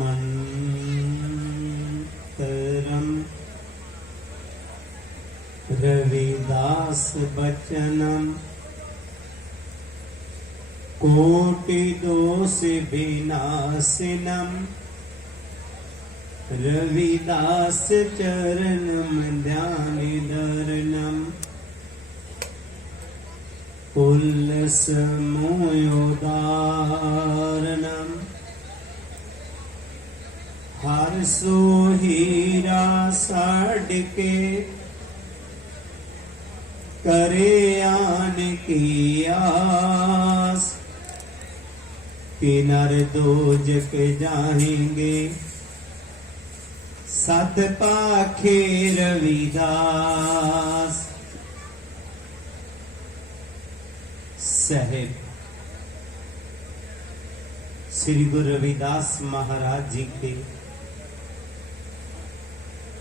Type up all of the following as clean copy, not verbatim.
मंतरम रविदास बचनम कोटि दोष विनाशनम रविदास चरणम ध्यान धरणम उल्लसमोदारणम हर्षो हीरा साड़के करे आन की आस कि नर दोजक जाएंगे सत पाखे रविदास। साहेब श्री गुरु रविदास महाराज जी के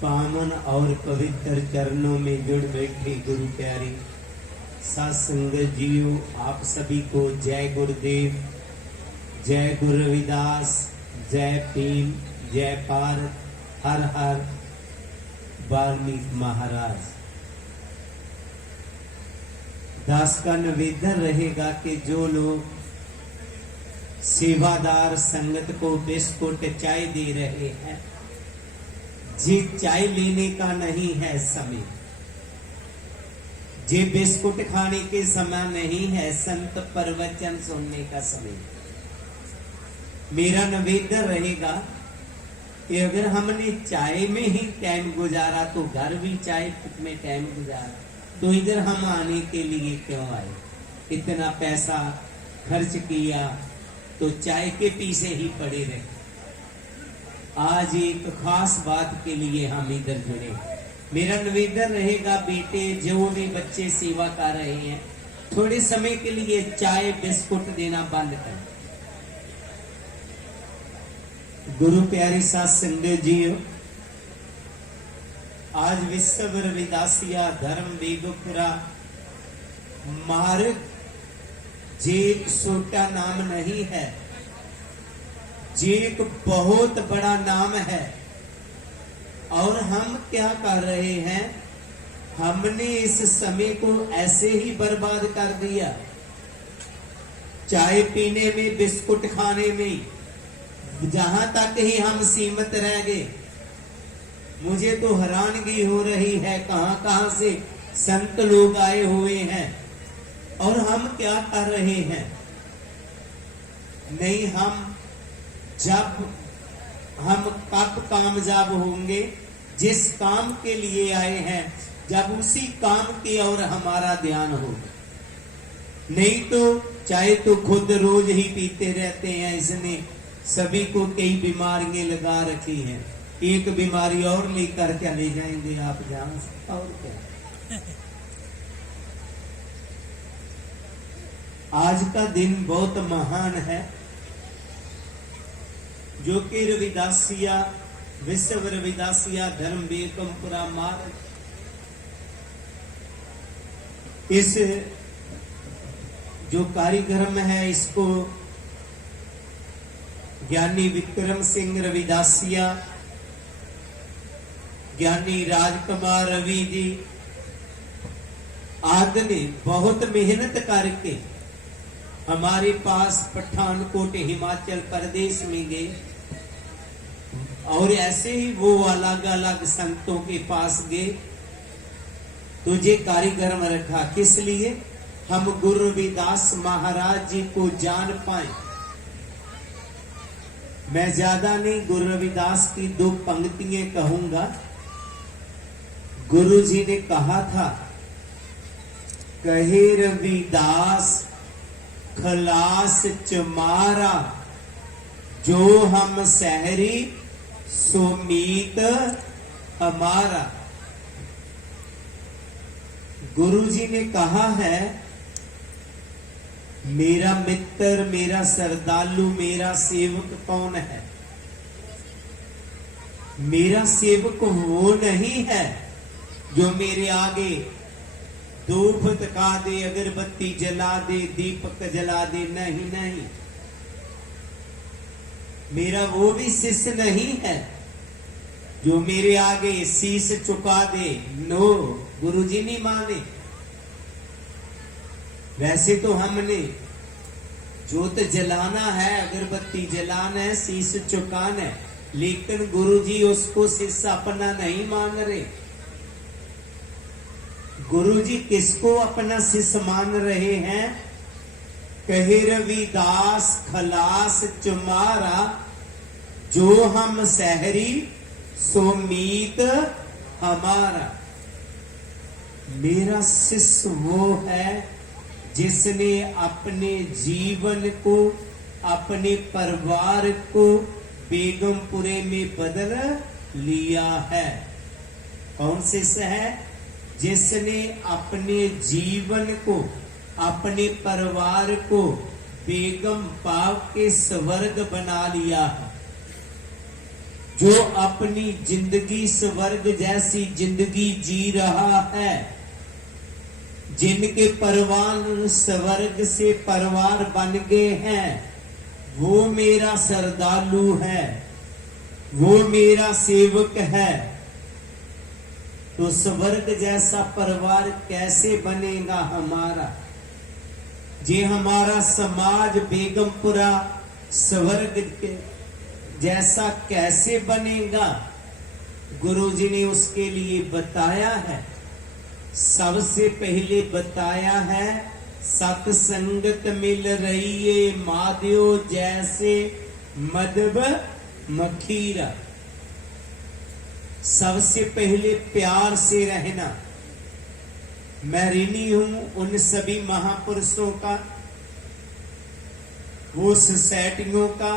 पावन और पवित्र चरणों में जुड़ बैठे गुरु प्यारी साध संगत जीओ, आप सभी को जय गुरुदेव, जय गुरु रविदास, जय भीम, जय भारत, हर हर वाल्मीकि महाराज। दास का निवेदन रहेगा कि जो लोग सेवादार संगत को बिस्कुट चाय दे रहे हैं, जी चाय लेने का नहीं है समय, जी बिस्कुट खाने के समय नहीं है, संत प्रवचन सुनने का समय। मेरा निवेदन रहेगा कि अगर हमने चाय में ही टाइम गुजारा तो घर भी चाय में टाइम गुजारा, तो इधर हम आने के लिए क्यों आए? इतना पैसा खर्च किया तो चाय के पीछे ही पड़े रहे। आज एक खास बात के लिए हम इधर जुड़े। मेरा निवेदन रहेगा बेटे, जो भी बच्चे सेवा कर रहे हैं, थोड़े समय के लिए चाय बिस्कुट देना बंद करें। गुरु प्यारी साध संगत जी, आज विश्व रविदासिया धर्म बेगुपुरा मार्ग जे छोटा नाम नहीं है, जे एक बहुत बड़ा नाम है। और हम क्या कर रहे हैं? हमने इस समय को ऐसे ही बर्बाद कर दिया, चाय पीने में, बिस्कुट खाने में, जहां तक ही हम सीमित रह गए। मुझे तो हैरानगी हो रही है, कहां कहां से संत लोग आए हुए हैं और हम क्या कर रहे हैं? नहीं, हम कब कामयाब होंगे? जिस काम के लिए आए हैं, जब उसी काम की ओर हमारा ध्यान होगा। नहीं तो चाहे तो खुद रोज ही पीते रहते हैं, इसने सभी को कई बीमारियां लगा रखी हैं। एक बीमारी और लेकर चले जाएंगे आप जान, और क्या। आज का दिन बहुत महान है, जो कि रविदासिया विश्व रविदासिया धर्म बेगमपुरा मार्ग, इस जो कार्यक्रम है इसको ज्ञानी विक्रम सिंह रविदासिया, ज्ञानी राजकुमार रवि जी आदि ने बहुत मेहनत करके हमारे पास पठानकोट हिमाचल प्रदेश में गए, और ऐसे ही वो अलग अलग संतों के पास गए। तुझे कार्यक्रम रखा किस लिए? हम गुरु रविदास महाराज जी को जान पाए। मैं ज्यादा नहीं, गुरु रविदास की 2 पंक्तियां कहूंगा। गुरु जी ने कहा था, कहे रविदास खलास चमारा, जो हम सहरी सुमीत हमारा। गुरु जी ने कहा है, मेरा मित्र, मेरा श्रद्धालु, मेरा सेवक कौन है? मेरा सेवक वो नहीं है जो मेरे आगे धूप तका दे, अगरबत्ती जला दे, दीपक जला दे। नहीं नहीं, मेरा वो भी शिष्य नहीं है जो मेरे आगे शीश चुका दे। नो, गुरुजी नहीं माने। वैसे तो हमने जोत जलाना है, अगरबत्ती जलाना है, शीश चुकाना है, लेकिन गुरुजी उसको शिष्य अपना नहीं मान रहे। गुरुजी किसको अपना शिष्य मान रहे हैं? कहे रविदास खलास चुमारा, जो हम सहरी सो मीत हमारा। मेरा शिष्य वो है जिसने अपने जीवन को, अपने परिवार को बेगमपुरे में बदल लिया है। कौन शिष्य है? जिसने अपने जीवन को, अपने परिवार को बेगम पाव के स्वर्ग बना लिया है। जो अपनी जिंदगी स्वर्ग जैसी जिंदगी जी रहा है, जिनके परिवार स्वर्ग से परिवार बन गए हैं, वो मेरा श्रद्धालु है, वो मेरा सेवक है। तो स्वर्ग जैसा परिवार कैसे बनेगा हमारा? जे हमारा समाज बेगमपुरा स्वर्ग जैसा कैसे बनेगा? गुरुजी ने उसके लिए बताया है। सबसे पहले बताया है, सत्संगत मिल रही है माधो जैसे मधुब मखीरा। सबसे पहले प्यार से रहना। मैं ऋणी हूं उन सभी महापुरुषों का, वो सोसाइटियों का,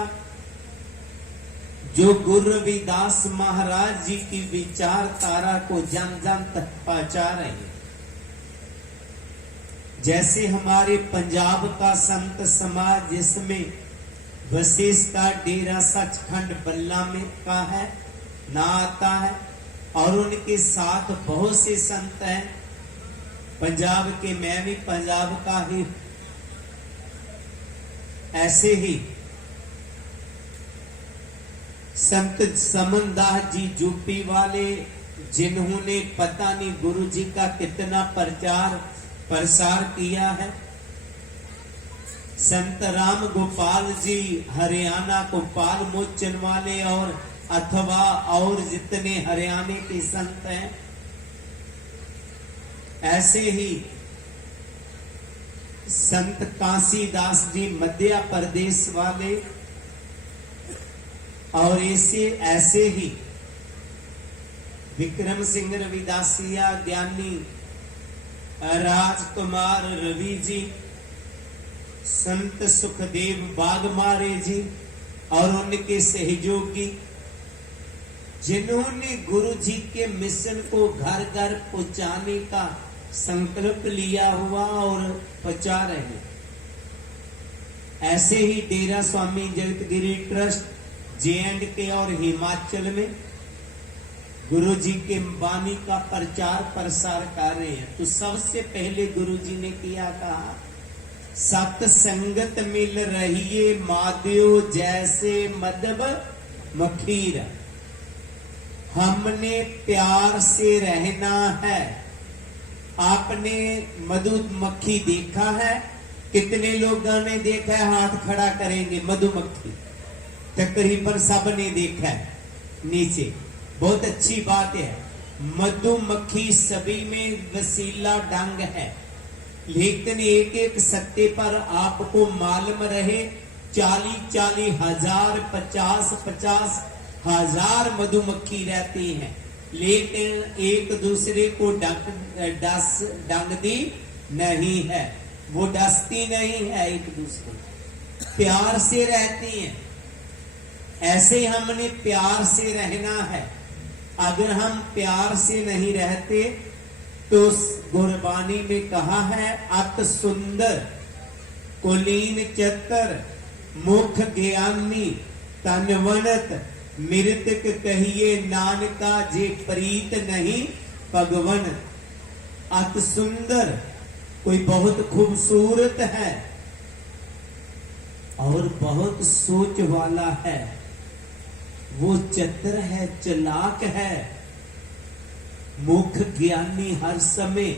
जो गुरु रविदास महाराज जी की विचारधारा को जन जन तक पहुंचा रहे हैं। जैसे हमारे पंजाब का संत समाज, जिसमें वशिष्ठ का डेरा सचखंड बल्ला में का है ना आता है, और उनके साथ बहुत से संत हैं पंजाब के। मैं भी पंजाब का ही। ऐसे ही संत समनदास जी यूपी वाले, जिन्होंने पता नहीं गुरु जी का कितना प्रचार प्रसार किया है। संत राम गोपाल जी हरियाणा गोपाल मोचन वाले, और अथवा और जितने हरियाणा के संत हैं, ऐसे ही संत काशीदास जी मध्य प्रदेश वाले, और ऐसे ही विक्रम सिंह रविदासिया, ज्ञानी राजकुमार रवि जी, संत सुखदेव बागमारे जी और उनके सहयोगी, जिन्होंने गुरु जी के मिशन को घर घर पहुंचाने का संकल्प लिया हुआ और पहुंचा रहे हैं। ऐसे ही डेरा स्वामी जगतगिरी ट्रस्ट J&K और हिमाचल में गुरु जी के वाणी का प्रचार प्रसार कर रहे हैं। तो सबसे पहले गुरु जी ने किया, कहा सत्संगत मिल रही है माधो जैसे मधुब मखीरा। हमने प्यार से रहना है। आपने मधुमक्खी देखा है? कितने लोगों ने देखा है? हाथ खड़ा करेंगे। मधुमक्खी तकरीबन सब ने देखा है नीचे। बहुत अच्छी बात है। मधुमक्खी सभी में वसीला ढंग है, लेकिन एक एक सत्ते पर आपको मालूम रहे 40-40 हजार, 50-50 हजार मधुमक्खी रहती हैं, लेकिन एक दूसरे को डंगती नहीं है, वो डसती नहीं है, एक दूसरे प्यार से रहती हैं। ऐसे ही हमने प्यार से रहना है। अगर हम प्यार से नहीं रहते तो गुरबानी में कहा है, अत सुंदर कुलीन चतर मुख ज्ञानी तनवनत मृतक कहिए नानका जे प्रीत नहीं भगवन। अत सुंदर कोई बहुत खूबसूरत है और बहुत सोच वाला है। वो चतुर है, चालाक है। मुख ज्ञानी हर समय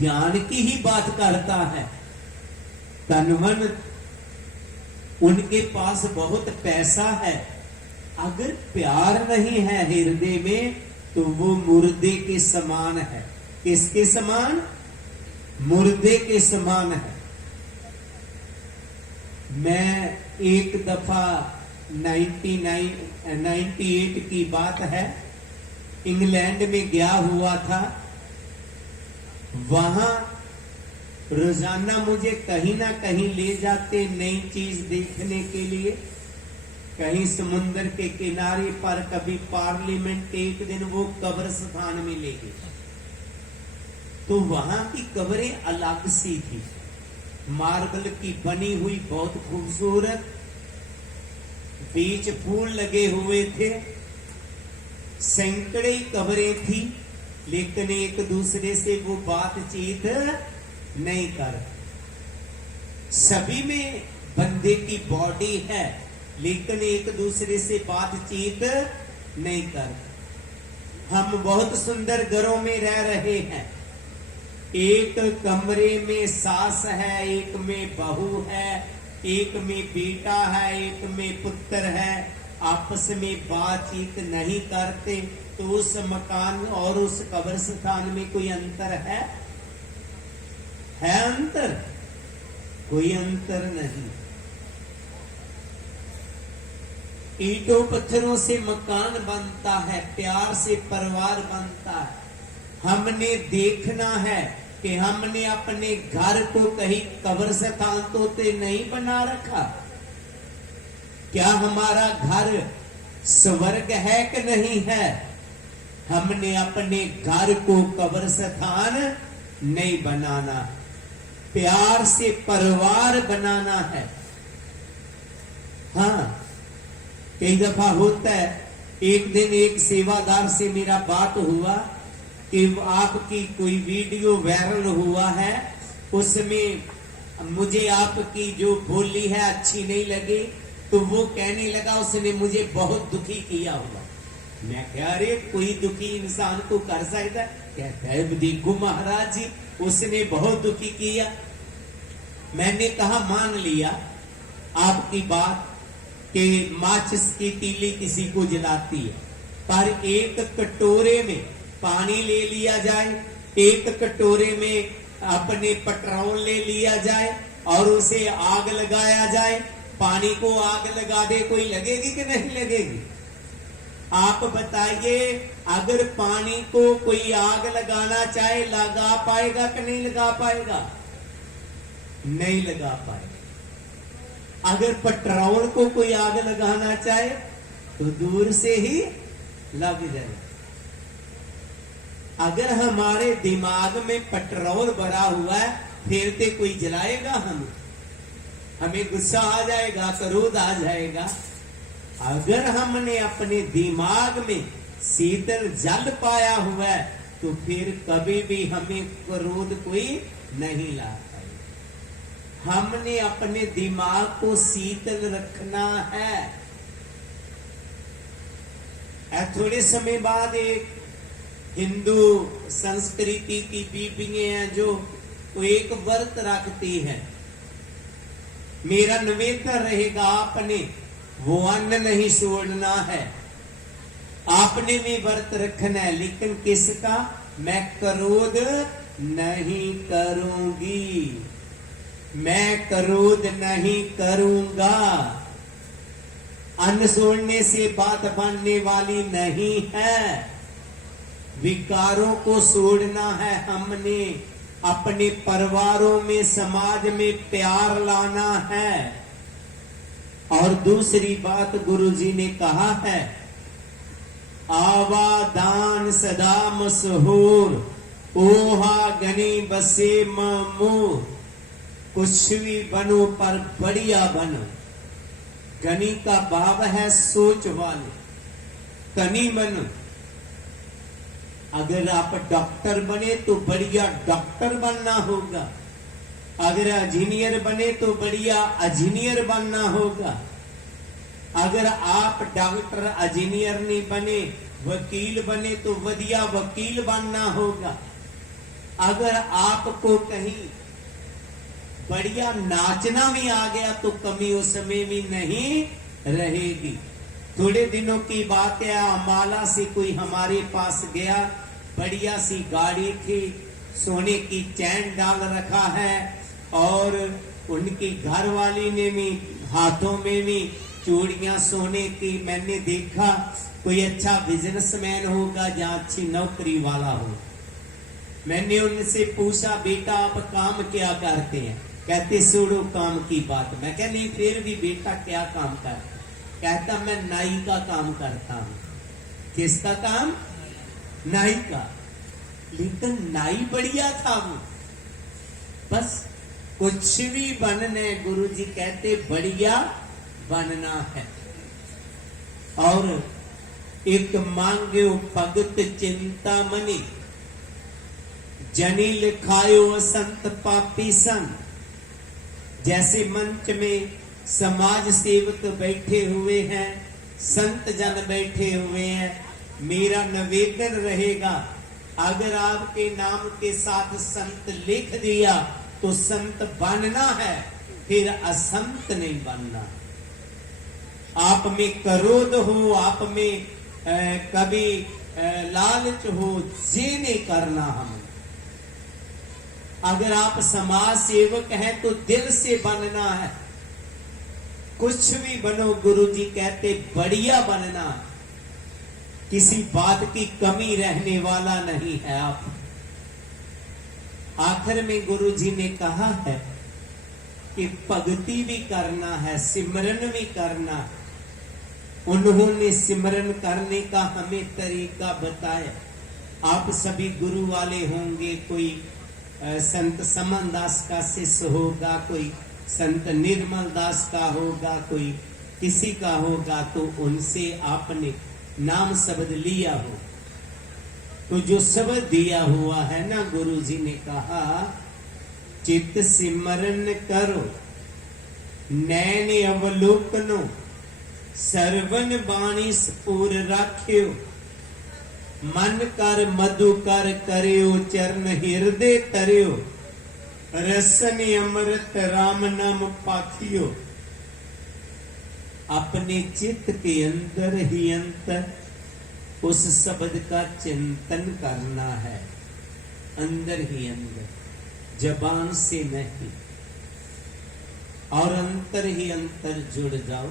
ज्ञान की ही बात करता है। तनवन उनके पास बहुत पैसा है, अगर प्यार नहीं है हृदय में तो वो मुर्दे के समान है। किसके समान? मुर्दे के समान है। मैं एक दफा 98 की बात है, इंग्लैंड में गया हुआ था। वहां रोजाना मुझे कहीं ना कहीं ले जाते नई चीज देखने के लिए। कहीं समुद्र के किनारे पर, कभी पार्लियामेंट, एक दिन वो कब्रिस्तान में ले गए। तो वहां की कब्रें अलग सी थी, मार्बल की बनी हुई, बहुत खूबसूरत, बीच फूल लगे हुए थे। सैकड़े कब्रें थी, लेकिन एक दूसरे से वो बातचीत नहीं कर। सभी में बंदे की बॉडी है, लेकिन एक दूसरे से बातचीत नहीं कर। हम बहुत सुंदर घरों में रह रहे हैं। एक कमरे में सास है, एक में बहू है, एक में बेटा है, एक में पुत्र है। आपस में बातचीत नहीं करते, तो उस मकान और उस कब्रिस्तान में कोई अंतर है? है अंतर? कोई अंतर नहीं। ईंटों पत्थरों से मकान बनता है, प्यार से परिवार बनता है। हमने देखना है कि हमने अपने घर को कहीं कब्रिस्तान तो नहीं बना रखा। क्या हमारा घर स्वर्ग है कि नहीं है? हमने अपने घर को कब्रिस्तान नहीं बनाना, प्यार से परिवार बनाना है। हाँ, कई दफा होता है। एक दिन एक सेवादार से मेरा बात हुआ कि आपकी कोई वीडियो वायरल हुआ है, उसमें मुझे आपकी जो बोली है अच्छी नहीं लगी, तो वो कहने लगा उसने मुझे बहुत दुखी किया हुआ। मैं कह रहे कोई दुखी इंसान को कर सकता? कहता है देखो महाराज जी, उसने बहुत दुखी किया। मैंने कहा मान लिया आपकी बात कि माचिस की तीली किसी को जलाती है, पर एक कटोरे में पानी ले लिया जाए, एक कटोरे में अपने पेट्रोल ले लिया जाए और उसे आग लगाया जाए, पानी को आग लगा दे, कोई लगेगी कि नहीं लगेगी? आप बताइए, अगर पानी को कोई आग लगाना चाहे, लगा पाएगा कि नहीं लगा पाएगा? नहीं लगा पाएगा। अगर पेट्रोल को कोई आग लगाना चाहे तो दूर से ही लग जाए। अगर हमारे दिमाग में पेट्रोल भरा हुआ है, फिर तो कोई जलाएगा हमें गुस्सा आ जाएगा, क्रोध आ जाएगा। अगर हमने अपने दिमाग में शीतल जल पाया हुआ है, तो फिर कभी भी हमें क्रोध कोई नहीं ला पाएगा। हमने अपने दिमाग को शीतल रखना है। थोड़े समय बाद एक हिंदू संस्कृति की बीबियां हैं जो एक व्रत रखती हैं। मेरा निवेदन रहेगा, आपने वो अन्न नहीं छोड़ना है, आपने भी व्रत रखना है, लेकिन किसका? मैं क्रोध नहीं करूंगी, मैं क्रोध नहीं करूंगा। अन्न छोड़ने से बात बनने वाली नहीं है। विकारों को छोड़ना है हमने, अपने परिवारों में, समाज में प्यार लाना है। और दूसरी बात गुरुजी ने कहा है, आवादान सदा मशहूर, ओहा गनी बसे ममूर। कुछ भी बनो पर बढ़िया बनो। गनी का भाव है सोच वाले, कनी बनो। अगर आप डॉक्टर बने तो बढ़िया डॉक्टर बनना होगा, अगर इंजीनियर बने तो बढ़िया इंजीनियर बनना होगा। अगर आप डॉक्टर इंजीनियर नहीं बने, वकील बने, तो वधिया वकील बनना होगा। अगर आपको कहीं बढ़िया नाचना भी आ गया तो कमी उस समय भी नहीं रहेगी। थोड़े दिनों की बात है, अम्बाला से कोई हमारे पास गया, बढ़िया सी गाड़ी थी, सोने की चैन डाल रखा है, और उनकी घरवाली ने भी हाथों में भी चूड़ियां सोने की। मैंने देखा कोई अच्छा बिजनेसमैन होगा, जहां अच्छी नौकरी वाला हो। मैंने उनसे पूछा, बेटा आप काम क्या करते हैं? कहते छोड़ो काम की बात। मैं कह नहीं, फिर भी बेटा क्या काम करते? कहता मैं नाई का काम करता हूं। किसका काम? नाई का। लेकिन नाई बढ़िया था वो। बस कुछ भी बनने, गुरुजी कहते बढ़िया बनना है। और एक मांगे भगत चिंतामणि, जनी लिखायो संत पापी संग। जैसे मंच में समाज सेवक बैठे हुए हैं, संत जन बैठे हुए हैं, मेरा निवेदन रहेगा, अगर आपके नाम के साथ संत लिख दिया तो संत बनना है, फिर असंत नहीं बनना। आप में क्रोध हो, आप में कभी लालच हो, ये नहीं करना हमें। अगर आप समाज सेवक हैं तो दिल से बनना है। कुछ भी बनो, गुरुजी कहते बढ़िया बनना, किसी बात की कमी रहने वाला नहीं है आप। आखिर में गुरुजी ने कहा है कि भक्ति भी करना है, सिमरन भी करना है। उन्होंने सिमरन करने का हमें तरीका बताया। आप सभी गुरु वाले होंगे, कोई संत समन दास का शिष्य होगा, कोई संत निर्मल दास का होगा, कोई किसी का होगा, तो उनसे आपने नाम शब्द लिया हो। तो जो शब्द दिया हुआ है ना, गुरुजी ने कहा चित्त सिमरन करो, नैन अवलोकनो, सर्वन बाणी स्फुर राख्यो, मन कर मधु कर करियो, चरण हृदय तरियो, रसन अमृत राम नाम पाथियो। अपने चित्त के अंदर ही अंतर उस शब्द का चिंतन करना है, अंदर ही अंदर, जबान से नहीं। और अंतर ही अंतर जुड़ जाओ,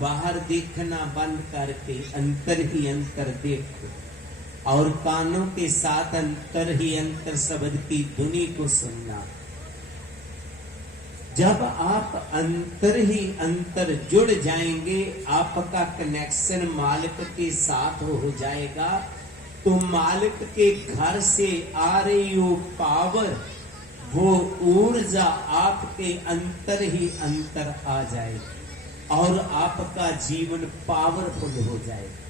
बाहर देखना बंद करके अंतर ही अंतर देखो, और कानों के साथ अंतर ही अंतर शब्द की धुनी को सुनना। जब आप अंतर ही अंतर जुड़ जाएंगे, आपका कनेक्शन मालिक के साथ हो जाएगा, तो मालिक के घर से आ रही वो पावर, वो ऊर्जा आपके अंतर ही अंतर आ जाएगी और आपका जीवन पावरफुल हो जाएगा।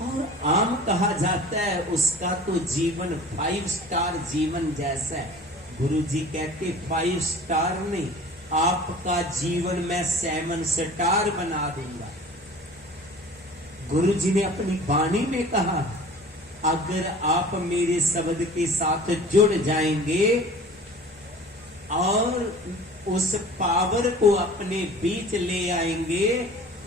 और आम कहा जाता है उसका तो जीवन 5 स्टार जीवन जैसा है। गुरुजी कहते 5 स्टार नहीं, आपका जीवन मैं 7 स्टार बना दूंगा। गुरुजी ने अपनी वाणी में कहा, अगर आप मेरे शब्द के साथ जुड़ जाएंगे और उस पावर को अपने बीच ले आएंगे,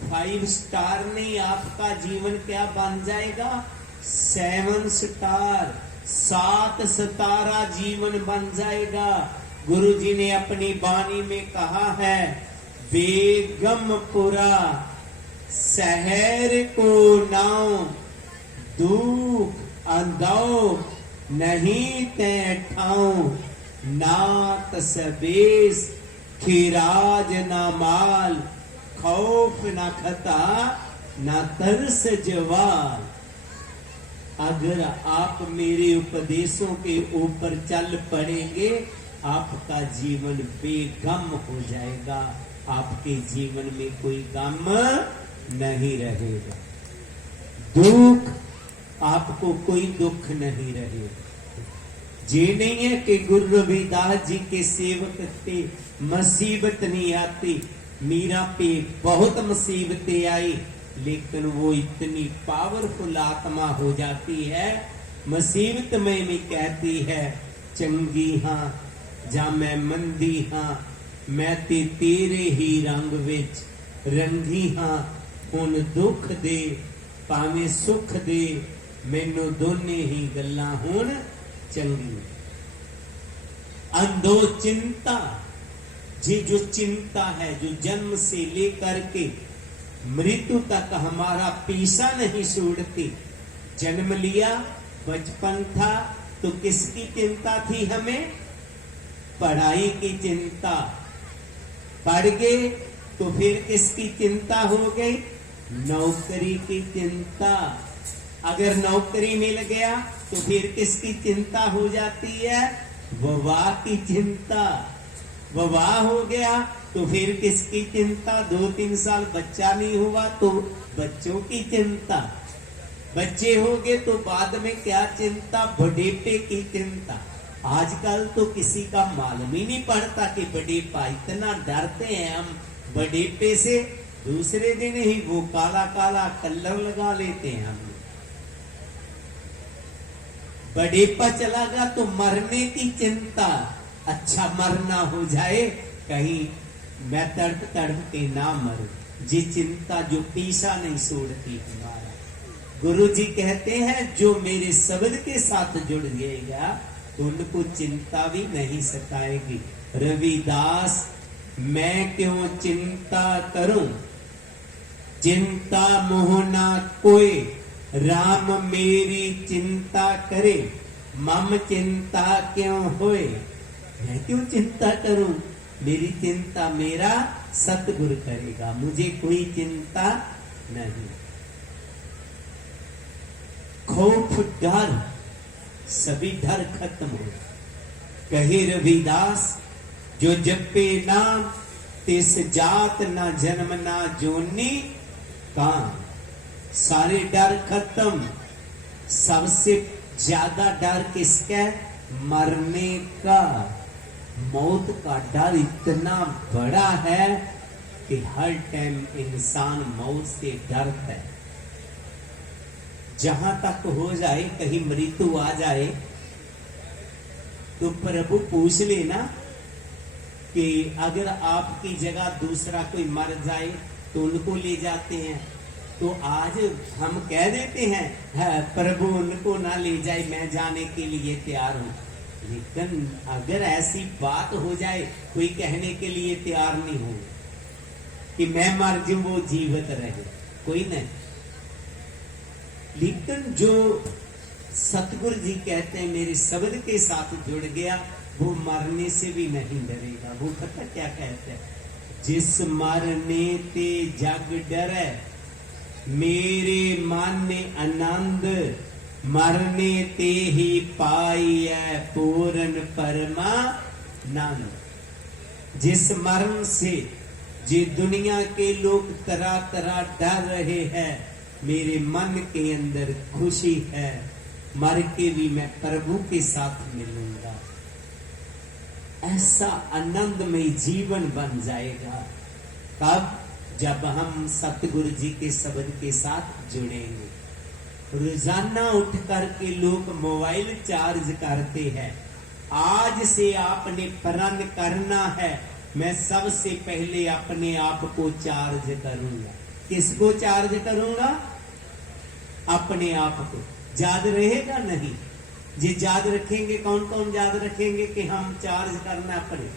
5 स्टार नहीं, आपका जीवन क्या बन जाएगा? 7 स्टार, 7 सितारा जीवन बन जाएगा। गुरुजी ने अपनी वाणी में कहा है, बेगमपुरा शहर को नाव, दुख अंधो नहीं ते ठाऊं, नात सबेस खिराज ना माल, खौफ ना खता ना तरस जवाल। अगर आप मेरे उपदेशों के ऊपर चल पड़ेंगे, आपका जीवन बेगम हो जाएगा, आपके जीवन में कोई गम नहीं रहेगा, दुख आपको कोई दुख नहीं रहेगा। ये नहीं है कि गुरु रविदास जी के सेवक थे, मुसीबत नहीं आती, मीरा पे बहुत मुसीबतें आई, लेकिन वो इतनी पावरफुल आत्मा हो जाती है, मुसीबत में भी कहती है चंगी हाँ जा मैं मंदी हाँ, मैं ते तेरे ही रंग विच रंगी हाँ, हुण दुख दे भावें सुख दे, मैनू दोने ही गल्लां हुण चंगी। अंधो चिंता, ये जो चिंता है जो जन्म से लेकर के मृत्यु तक हमारा पीछा नहीं छोड़ती। जन्म लिया, बचपन था तो किसकी चिंता थी हमें? पढ़ाई की चिंता। पढ़ गए तो फिर किसकी चिंता हो गई? नौकरी की चिंता। अगर नौकरी मिल गया तो फिर किसकी चिंता हो जाती है? विवाह की चिंता। विवाह हो गया तो फिर किसकी चिंता? 2-3 साल बच्चा नहीं हुआ तो बच्चों की चिंता। बच्चे हो गए तो बाद में क्या चिंता? बुढ़ेपे की चिंता। आजकल तो किसी का मालूम ही नहीं पड़ता कि बुढ़ेपा, इतना डरते हैं हम बुढ़ेपे से, दूसरे दिन ही वो काला काला कलर लगा लेते हैं हम। बुढ़ेपा चला गया तो मरने की चिंता, अच्छा मरना हो जाए, कहीं मैं तड़प तड़प के ना मरूं, ये चिंता जो पीछा नहीं छोड़ती हमारा। गुरु जी कहते हैं जो मेरे शब्द के साथ जुड़ जाएगा उनको चिंता भी नहीं सताएगी। रविदास, मैं क्यों चिंता करूं, चिंता मोह ना कोई, राम मेरी चिंता करे, मम चिंता क्यों होए। मैं क्यों चिंता करूं, मेरी चिंता मेरा सतगुरु करेगा, मुझे कोई चिंता नहीं। खौफ डर, सभी डर खत्म हो। कहे रविदास, जो जपे नाम तिस जात ना जन्म ना जोनी काम। सारे डर खत्म। सबसे ज्यादा डर किसका? मरने का। मौत का डर इतना बड़ा है कि हर टाइम इंसान मौत से डरता है। जहां तक हो जाए कहीं मृत्यु आ जाए तो प्रभु पूछ लेना कि अगर आपकी जगह दूसरा कोई मर जाए तो उनको ले जाते हैं। तो आज हम कह देते हैं प्रभु उनको ना ले जाए, मैं जाने के लिए तैयार हूं। लेकिन अगर ऐसी बात हो जाए, कोई कहने के लिए तैयार नहीं हो कि मैं मर जाऊं वो जीवित रहे, कोई नहीं। लेकिन जो सतगुरु जी कहते हैं मेरे शब्द के साथ जुड़ गया वो मरने से भी नहीं डरेगा। वो पता क्या कहते हैं? जिस मरने ते जग डरे, मेरे मन ने आनंद, मरने ते ही पाई है पूर्ण परमानंद। जिस मरण से जे दुनिया के लोग तरह तरह डर रहे हैं, मेरे मन के अंदर खुशी है, मर के भी मैं प्रभु के साथ मिलूंगा। ऐसा आनंदमय जीवन बन जाएगा। कब? जब हम सतगुरु जी के शब्द के साथ जुड़ेंगे। रोजाना उठ करके लोग मोबाइल चार्ज करते हैं। आज से आपने प्रण करना है, मैं सबसे पहले अपने आप को चार्ज करूंगा। किसको चार्ज करूंगा? अपने आप को। याद रहेगा नहीं? जी याद रखेंगे। कौन कौन याद रखेंगे कि हम चार्ज करना अपने?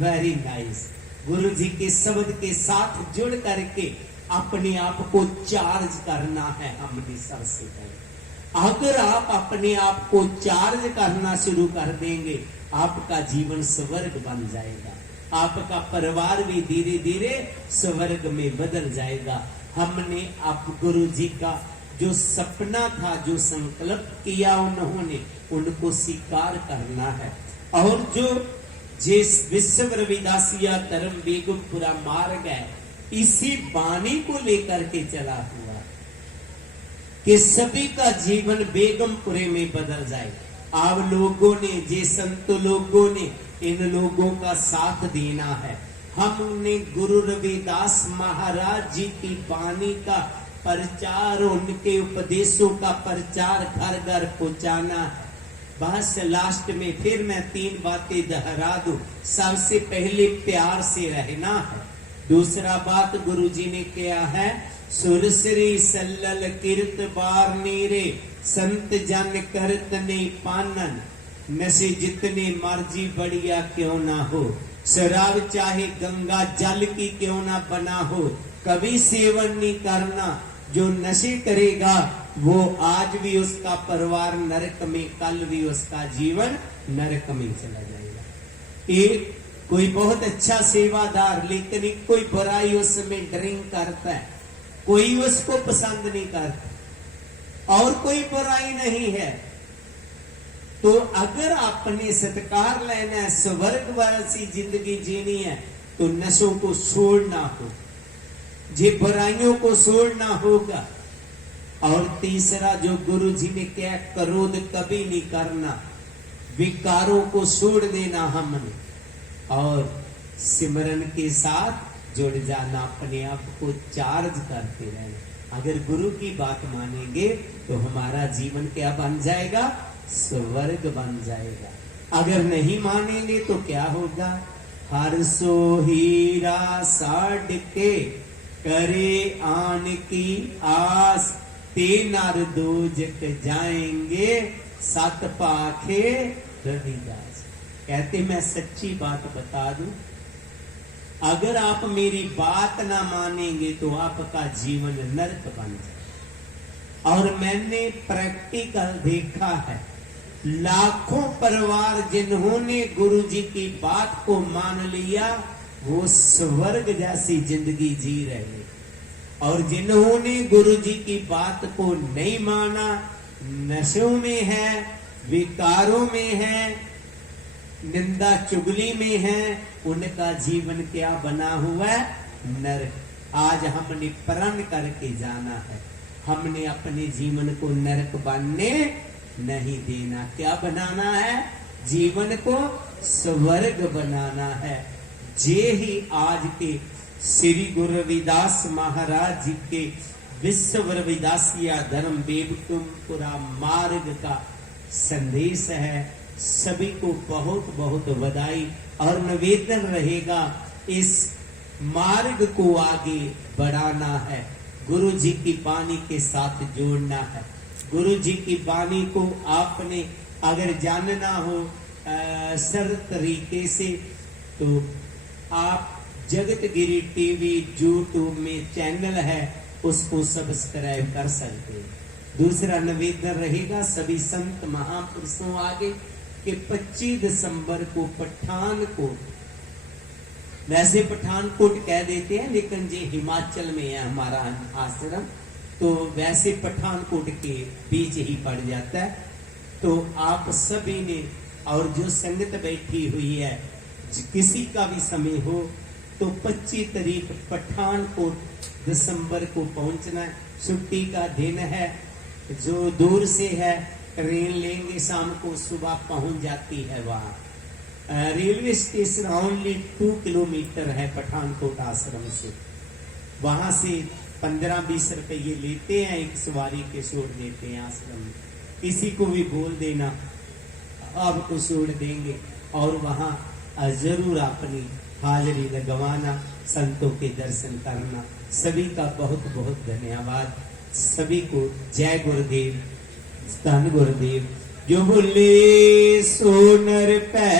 Very nice. गुरु जी के शब्द के साथ जुड़ करके अपने आप को चार्ज करना है हमने सबसे पहले। अगर आप अपने आप को चार्ज करना शुरू कर देंगे, आपका जीवन स्वर्ग बन जाएगा। आपका परिवार भी धीरे धीरे स्वर्ग में बदल जाएगा। हमने आप गुरु जी का जो सपना था, जो संकल्प किया उन्होंने, उनको स्वीकार करना है। और जो जिस विश्व रविदासिया धर्म बेगमपुरा मार्ग है, इसी बानी को लेकर के चला हुआ कि सभी का जीवन बेगमपुरे में बदल जाए। आप लोगों ने, जे संत लोगों ने, इन लोगों का साथ देना है। हमने गुरु रविदास महाराज जी की वाणी का प्रचार, उनके उपदेशों का प्रचार घर घर पहुंचाना है। बस लास्ट में फिर मैं 3 बातें दोहरा दूं। सबसे पहले प्यार से रहना है। दूसरा बात गुरु जी ने किया है, सुरसरी सल्लल किरत बार नीरे, संत जन करत नहीं पानन, नशे जितने मर्जी बढ़िया क्यों ना हो, शराब चाहे गंगा जल की क्यों ना बना हो, कभी सेवन नहीं करना। जो नशे करेगा वो आज भी उसका परिवार नरक में, कल भी उसका जीवन नरक में चला जाएगा। एक कोई बहुत अच्छा सेवादार, लेकिन एक कोई बुराई उसमें ड्रिंक करता है, कोई उसको पसंद नहीं करता और कोई बुराई नहीं है। तो अगर आपने सत्कार लेना है, स्वर्ग वाली जिंदगी जीनी है, तो नशों को छोड़ना हो, जे बुराइयों को छोड़ना होगा। और तीसरा जो गुरु जी ने क्या, क्रोध कभी नहीं करना, विकारों को छोड़ देना हमने, और सिमरन के साथ जुड़ जाना, अपने आप को चार्ज करते रहना। अगर गुरु की बात मानेंगे तो हमारा जीवन क्या बन जाएगा, स्वर्ग बन जाएगा। अगर नहीं मानेंगे तो क्या होगा, हर सो हीरा साढ़ के करे आन की आस, ते नर दोजक जाएंगे सत पाखे रविदास। कहते मैं सच्ची बात बता दूं, अगर आप मेरी बात ना मानेंगे तो आपका जीवन नरक बन जाए। और मैंने प्रैक्टिकल देखा है, लाखों परिवार जिन्होंने गुरु जी की बात को मान लिया वो स्वर्ग जैसी जिंदगी जी रहे, और जिन्होंने गुरु जी की बात को नहीं माना, नशों में है, विकारों में है, निंदा चुगली में है, उनका जीवन क्या बना हुआ है, नरक। आज हमने प्रण करके जाना है, हमने अपने जीवन को नरक बनने नहीं देना। क्या बनाना है, जीवन को स्वर्ग बनाना है। जे ही आज के श्री गुरु रविदास महाराज जी के विश्व रविदासिया धर्म बेबकुमपुरा मार्ग का संदेश है। सभी को बहुत बहुत बधाई और निवेदन रहेगा, इस मार्ग को आगे बढ़ाना है, गुरु जी की वाणी के साथ जोड़ना है। गुरु जी की वाणी को आपने अगर जानना हो सरल तरीके से, तो आप जगत गिरी टीवी यूट्यूब में चैनल है, उसको सब्सक्राइब कर सकते हैं। दूसरा निवेदन रहेगा सभी संत महापुरुषों आगे कि 25 दिसंबर को पठानकोट, वैसे पठानकोट कह देते हैं लेकिन ये हिमाचल में है हमारा आश्रम, तो वैसे पठानकोट के बीच ही पड़ जाता है। तो आप सभी ने, और जो संगत बैठी हुई है, किसी का भी समय हो तो 25 तारीख पठानकोट दिसंबर को पहुंचना है। छुट्टी का दिन है, जो दूर से है ट्रेन लेंगे, शाम को सुबह पहुंच जाती है वहां। रेलवे स्टेशन ओनली 2 किलोमीटर है पठानकोट आश्रम से। वहां से 15-20 रुपये लेते हैं, एक सवारी के छोड़ देते हैं आश्रम में। किसी को भी बोल देना आपको छोड़ देंगे, और वहां जरूर अपनी हाजिरी लगवाना, संतों के दर्शन करना। सभी का बहुत बहुत धन्यवाद। सभी को जय गुरुदेव, धन गुरुदेव। जो बोले सोनर पै